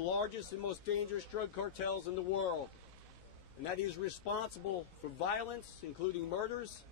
the largest and most dangerous drug cartels in the world, and that he is responsible for violence, including murders,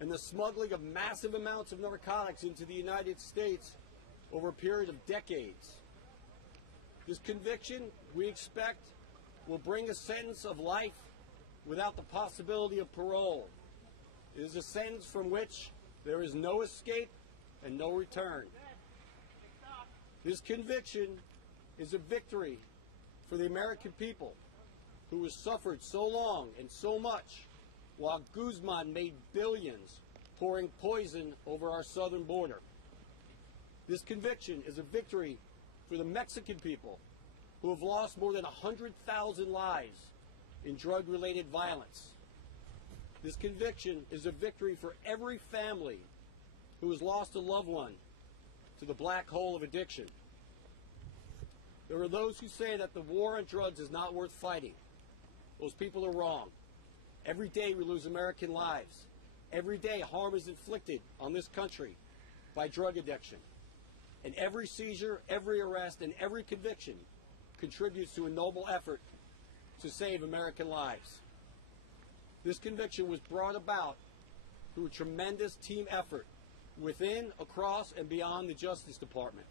and the smuggling of massive amounts of narcotics into the United States over a period of decades. This conviction, we expect, will bring a sentence of life without the possibility of parole. It is a sentence from which there is no escape and no return. This conviction is a victory for the American people who has suffered so long and so much while Guzman made billions pouring poison over our southern border. This conviction is a victory for the Mexican people who have lost more than 100,000 lives in drug-related violence. This conviction is a victory for every family who has lost a loved one to the black hole of addiction. There are those who say that the war on drugs is not worth fighting. Those people are wrong. Every day we lose American lives. Every day harm is inflicted on this country by drug addiction. And every seizure, every arrest, and every conviction contributes to a noble effort to save American lives. This conviction was brought about through a tremendous team effort within, across, and beyond the Justice Department.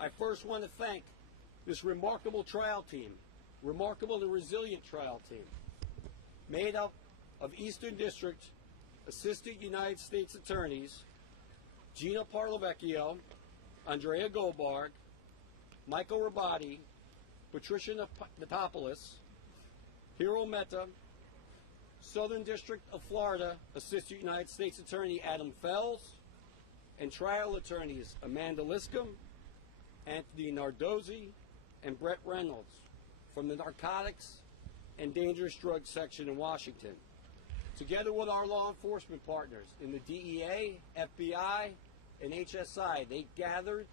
I first want to thank this remarkable trial team, remarkable and resilient trial team, made up of Eastern District Assistant United States Attorneys Gina Parlavecchio, Andrea Goldberg, Michael Rabati, Patricia Natopoulos, Hiro Mehta, Southern District of Florida Assistant United States Attorney Adam Fells, and trial attorneys Amanda Liscombe, Anthony Nardozzi, and Brett Reynolds from the Narcotics and Dangerous Drugs Section in Washington. Together with our law enforcement partners in the DEA, FBI, and HSI, they gathered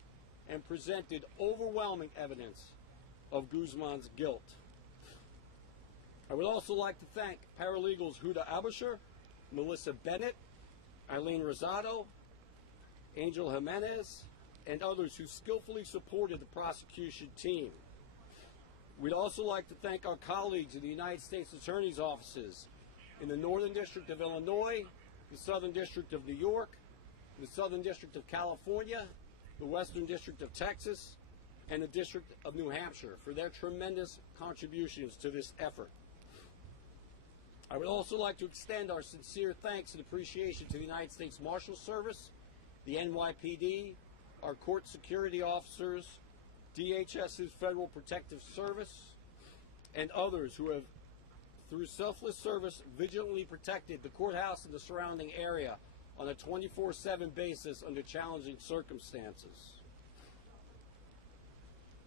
and presented overwhelming evidence of Guzman's guilt. I would also like to thank paralegals Huda Abusher, Melissa Bennett, Eileen Rosado, Angel Jimenez, and others who skillfully supported the prosecution team. We'd also like to thank our colleagues in the United States Attorney's offices in the Northern District of Illinois, the Southern District of New York, the Southern District of California, the Western District of Texas, and the District of New Hampshire for their tremendous contributions to this effort. I would also like to extend our sincere thanks and appreciation to the United States Marshal Service, the NYPD, our court security officers, DHS's Federal Protective Service, and others who have, through selfless service, vigilantly protected the courthouse and the surrounding area on a 24/7 basis under challenging circumstances.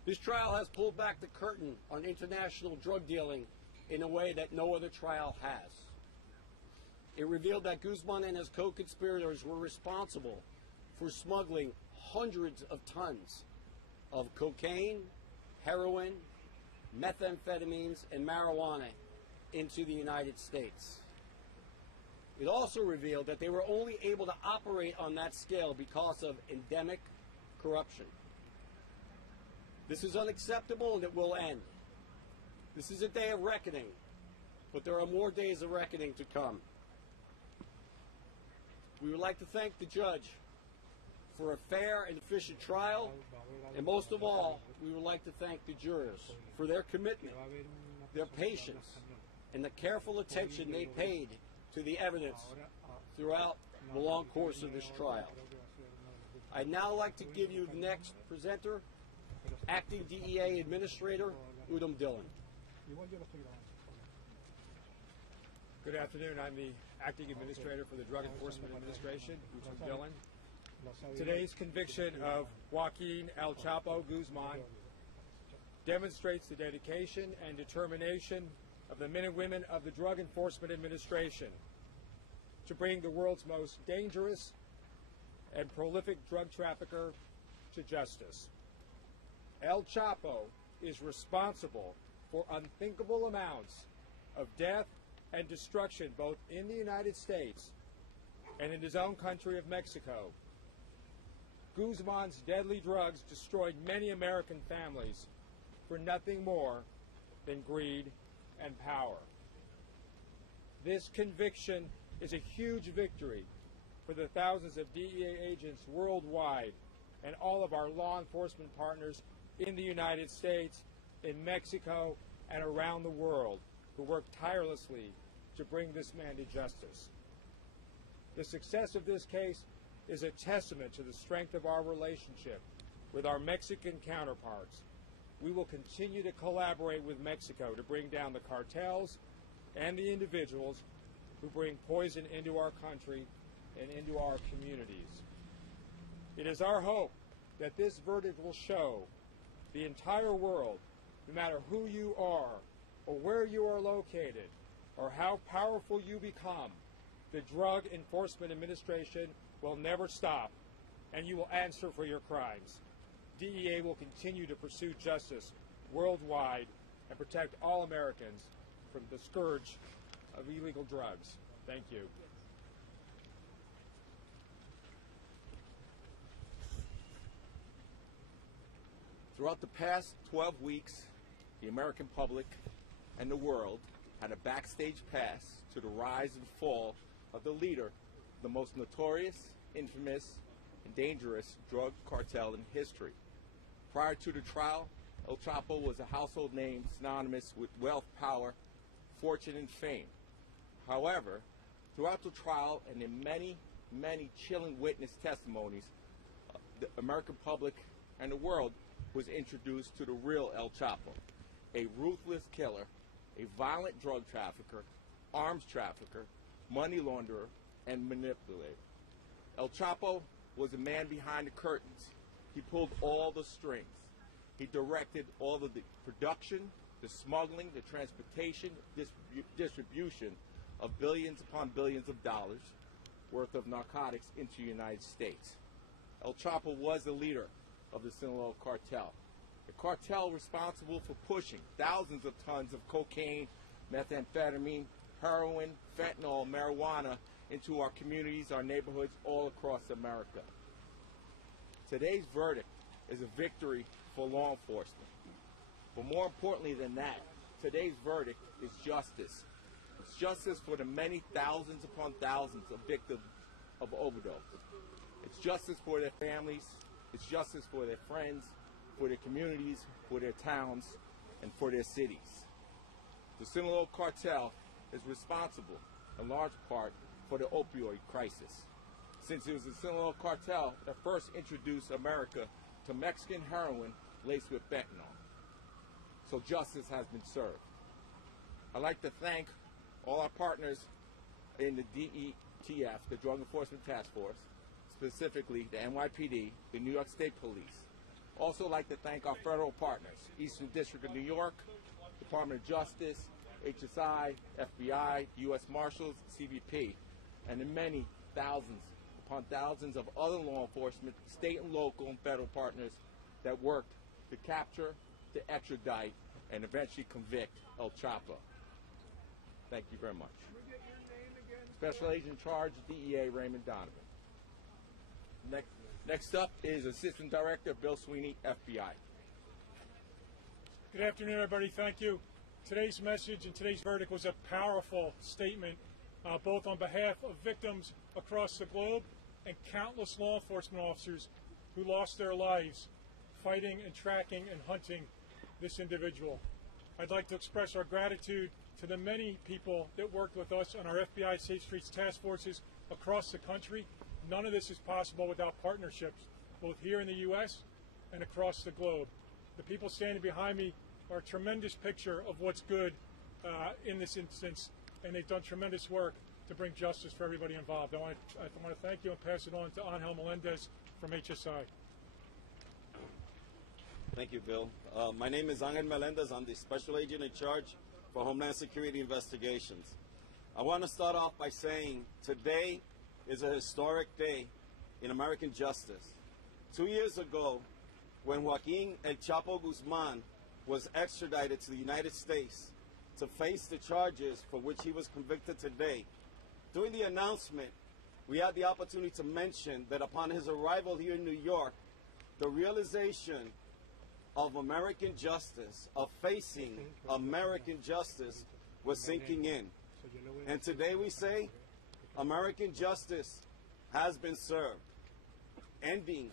This trial has pulled back the curtain on international drug dealing in a way that no other trial has. It revealed that Guzman and his co-conspirators were responsible for smuggling hundreds of tons of cocaine, heroin, methamphetamines, and marijuana into the United States. It also revealed that they were only able to operate on that scale because of endemic corruption. This is unacceptable, and it will end. This is a day of reckoning, but there are more days of reckoning to come. We would like to thank the judge for a fair and efficient trial, and most of all, we would like to thank the jurors for their commitment, their patience, and the careful attention they paid to the evidence throughout the long course of this trial. I'd now like to give you the next presenter, Acting DEA Administrator Udom Dillon. Good afternoon. I'm the Acting Administrator for the Drug Enforcement Administration, Udom Dillon. Today's conviction of Joaquin El Chapo Guzman demonstrates the dedication and determination of the men and women of the Drug Enforcement Administration to bring the world's most dangerous and prolific drug trafficker to justice. El Chapo is responsible for unthinkable amounts of death and destruction both in the United States and in his own country of Mexico. Guzman's deadly drugs destroyed many American families for nothing more than greed and power. This conviction is a huge victory for the thousands of DEA agents worldwide and all of our law enforcement partners in the United States, in Mexico, and around the world who work tirelessly to bring this man to justice. The success of this case is a testament to the strength of our relationship with our Mexican counterparts. We will continue to collaborate with Mexico to bring down the cartels and the individuals who bring poison into our country and into our communities. It is our hope that this verdict will show the entire world, no matter who you are or where you are located or how powerful you become, the Drug Enforcement Administration will never stop, and you will answer for your crimes. DEA will continue to pursue justice worldwide and protect all Americans from the scourge of illegal drugs. Thank you. Throughout the past 12 weeks, the American public and the world had a backstage pass to the rise and fall of the leader, the most notorious, infamous, and dangerous drug cartel in history. Prior to the trial, El Chapo was a household name synonymous with wealth, power, fortune, and fame. However, throughout the trial and in many, many chilling witness testimonies, the American public and the world was introduced to the real El Chapo, a ruthless killer, a violent drug trafficker, arms trafficker, money launderer, and manipulator. El Chapo was the man behind the curtains. He pulled all the strings. He directed all of the production, the smuggling, the transportation, distribution of billions upon billions of dollars worth of narcotics into the United States. El Chapo was the leader of the Sinaloa cartel. The cartel responsible for pushing thousands of tons of cocaine, methamphetamine, heroin, fentanyl, marijuana into our communities, our neighborhoods, all across America. Today's verdict is a victory for law enforcement. But more importantly than that, today's verdict is justice. It's justice for the many thousands upon thousands of victims of overdose. It's justice for their families. It's justice for their friends, for their communities, for their towns, and for their cities. The Sinaloa cartel is responsible, in large part, for the opioid crisis, since it was the Sinaloa cartel that first introduced America to Mexican heroin laced with fentanyl. So justice has been served. I'd like to thank all our partners in the DETF, the Drug Enforcement Task Force, specifically the NYPD, the New York State Police. Also like to thank our federal partners, Eastern District of New York, Department of Justice, HSI, FBI, U.S. Marshals, CBP, and the many thousands upon thousands of other law enforcement, state and local and federal partners that worked to capture, to extradite, and eventually convict El Chapo. Thank you very much. Special Agent in Charge, DEA Raymond Donovan. Next up is Assistant Director Bill Sweeney, FBI. Good afternoon, everybody. Thank you. Today's message and today's verdict was a powerful statement, both on behalf of victims across the globe and countless law enforcement officers who lost their lives fighting and tracking and hunting this individual. I'd like to express our gratitude to the many people that worked with us on our FBI Safe Streets task forces across the country. None of this is possible without partnerships, both here in the U.S. and across the globe. The people standing behind me are a tremendous picture of what's good in this instance, and they've done tremendous work to bring justice for everybody involved. I want to thank you and pass it on to Angel Melendez from HSI. Thank you, Bill. My name is Angel Melendez. I'm the Special Agent in Charge for Homeland Security Investigations. I want to start off by saying today is a historic day in American justice. 2 years ago, when Joaquin El Chapo Guzman was extradited to the United States to face the charges for which he was convicted today, during the announcement, we had the opportunity to mention that upon his arrival here in New York, the realization of American justice, of facing American justice, was sinking in. And today we say American justice has been served, ending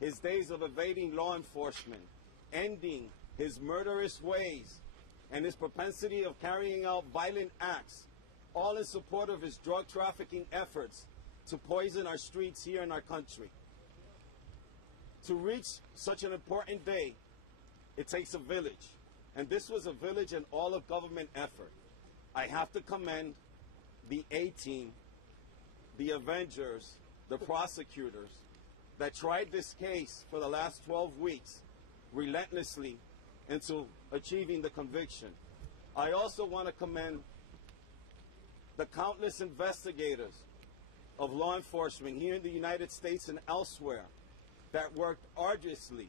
his days of evading law enforcement, ending his murderous ways, and his propensity of carrying out violent acts, all in support of his drug trafficking efforts to poison our streets here in our country. To reach such an important day, it takes a village. And this was a village and all of government effort. I have to commend the A-team, the Avengers, the prosecutors that tried this case for the last 12 weeks relentlessly into achieving the conviction. I also want to commend the countless investigators of law enforcement here in the United States and elsewhere that worked arduously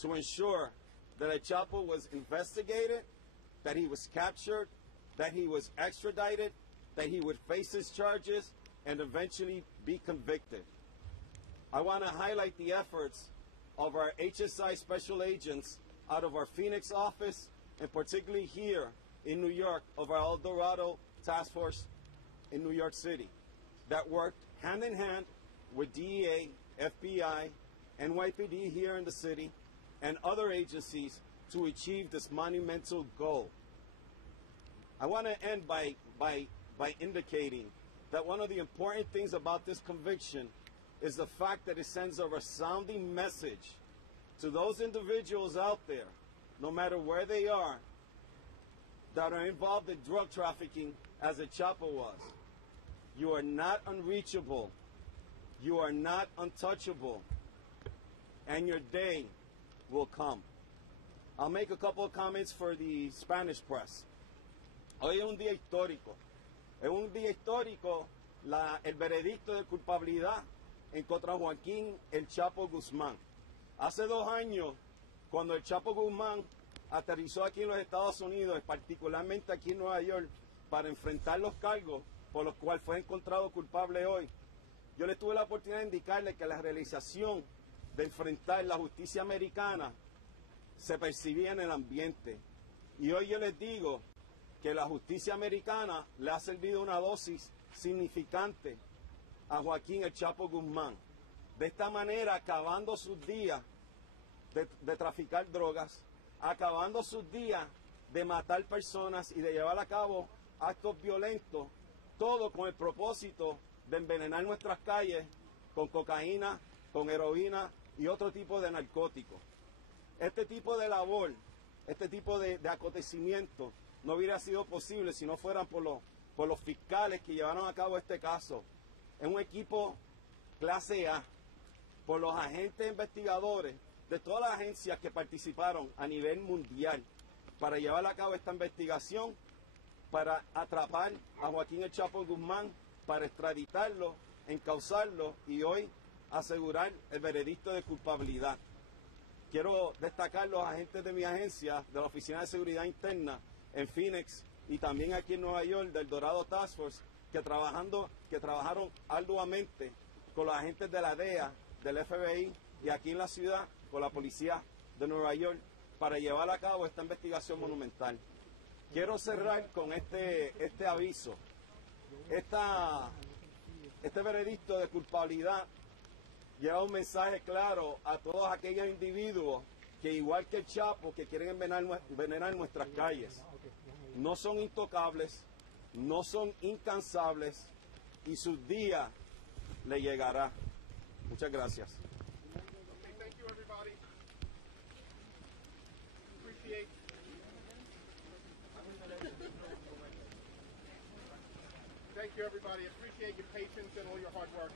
to ensure that El Chapo was investigated, that he was captured, that he was extradited, that he would face his charges, and eventually be convicted. I want to highlight the efforts of our HSI special agents out of our Phoenix office, and particularly here in New York, of our El Dorado task force in New York City, that worked hand in hand with DEA, FBI, NYPD here in the city, and other agencies to achieve this monumental goal. I want to end by indicating that one of the important things about this conviction is the fact that it sends a resounding message to those individuals out there, no matter where they are, that are involved in drug trafficking as El Chapo was. You are not unreachable. You are not untouchable. And your day will come. I'll make a couple of comments for the Spanish press. Hoy es un día histórico. Es un día histórico el veredicto de culpabilidad en contra Joaquin El Chapo Guzmán. Hace 2 años, cuando El Chapo Guzmán aterrizó aquí en los Estados Unidos, particularmente aquí en Nueva York, para enfrentar los cargos por los cuales fue encontrado culpable hoy, yo le tuve la oportunidad de indicarle que la realización de enfrentar la justicia americana se percibía en el ambiente. Y hoy yo les digo que la justicia americana le ha servido una dosis significante a Joaquín El Chapo Guzmán. De esta manera, acabando sus días de traficar drogas, acabando sus días de matar personas y de llevar a cabo actos violentos, todo con el propósito de envenenar nuestras calles con cocaína, con heroína y otro tipo de narcóticos. Este tipo de labor, este tipo de acontecimiento no hubiera sido posible si no fueran por los fiscales que llevaron a cabo este caso. Es un equipo clase A, por los agentes investigadores de todas las agencias que participaron a nivel mundial para llevar a cabo esta investigación, para atrapar a Joaquín El Chapo Guzmán, para extraditarlo, encauzarlo y hoy asegurar el veredicto de culpabilidad. Quiero destacar los agentes de mi agencia, de la Oficina de Seguridad Interna en Phoenix y también aquí en Nueva York, del Dorado Task Force, que trabajaron arduamente con los agentes de la DEA, del FBI y aquí en la ciudad con la policía de Nueva York para llevar a cabo esta investigación monumental. Quiero cerrar con este aviso. Este veredicto de culpabilidad lleva un mensaje claro a todos aquellos individuos que, igual que el Chapo, que quieren envenenar nuestras calles. No son intocables, no son incansables y sus días le llegará. Muchas gracias. Okay, thank you, everybody. Appreciate. Thank you, everybody. Appreciate your patience and all your hard work.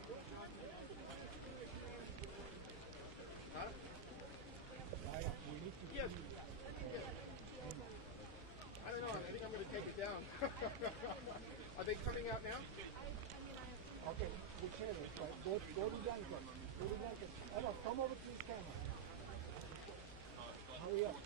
Huh? Yes. I don't know. I think I'm going to take it down. Are they coming out now? Okay, whichever. Go to Duncan. Go to Duncan. Come over to this camera. Hurry up.